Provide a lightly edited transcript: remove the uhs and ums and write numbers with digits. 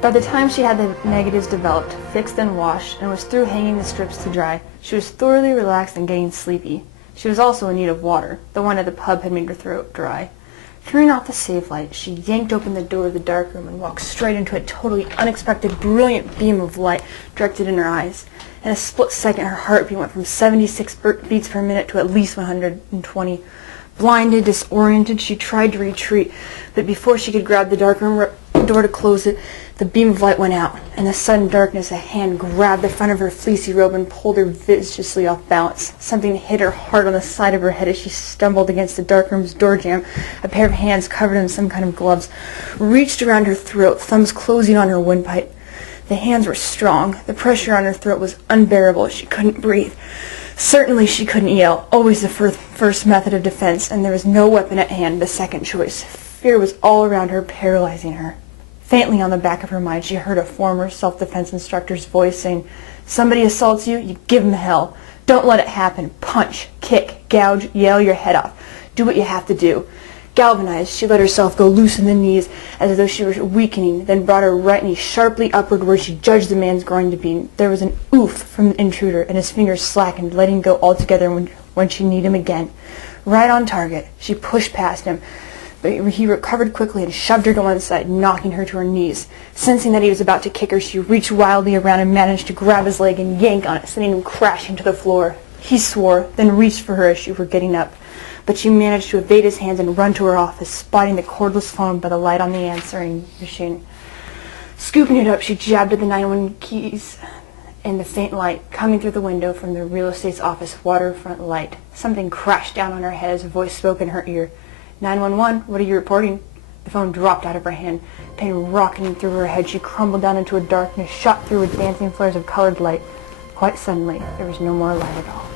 By the time she had the negatives developed, fixed and washed, and was through hanging the strips to dry, she was thoroughly relaxed and getting sleepy. She was also in need of water. The one at the pub had made her throat dry. Turning off the safe light, she yanked open the door of the dark room and walked straight into a totally unexpected, brilliant beam of light directed in her eyes. In a split second, her heartbeat went from 76 beats per minute to at least 120. Blinded, disoriented, she tried to retreat, but before she could grab the dark room door to close it, the beam of light went out. In the sudden darkness, a hand grabbed the front of her fleecy robe and pulled her viciously off balance. Something hit her hard on the side of her head as she stumbled against the dark room's door jamb. A pair of hands covered in some kind of gloves reached around her throat, thumbs closing on her windpipe. The hands were strong. The pressure on her throat was unbearable. She couldn't breathe. Certainly she couldn't yell, always the first method of defense, and there was no weapon at hand, the second choice. Fear was all around her, paralyzing her. Faintly on the back of her mind, she heard a former self-defense instructor's voice saying, "Somebody assaults you, you give them hell. Don't let it happen. Punch, kick, gouge, yell your head off. Do what you have to do." Galvanized, she let herself go loose in the knees as though she were weakening, then brought her right knee sharply upward where she judged the man's groin to be. There was an oof from the intruder, and his fingers slackened, letting go altogether when she needed him again. Right on target, she pushed past him, but he recovered quickly and shoved her to one side, knocking her to her knees. Sensing that he was about to kick her, she reached wildly around and managed to grab his leg and yank on it, sending him crashing to the floor. He swore, then reached for her as she were getting up, but she managed to evade his hands and run to her office, spotting the cordless phone by the light on the answering machine. Scooping it up, she jabbed at the 911 keys in the faint light coming through the window from the real estate's office waterfront light. Something crashed down on her head as a voice spoke in her ear. 911, what are you reporting? The phone dropped out of her hand. Pain rocketing through her head, she crumbled down into a darkness, shot through with dancing flares of colored light. Quite suddenly, there was no more light at all.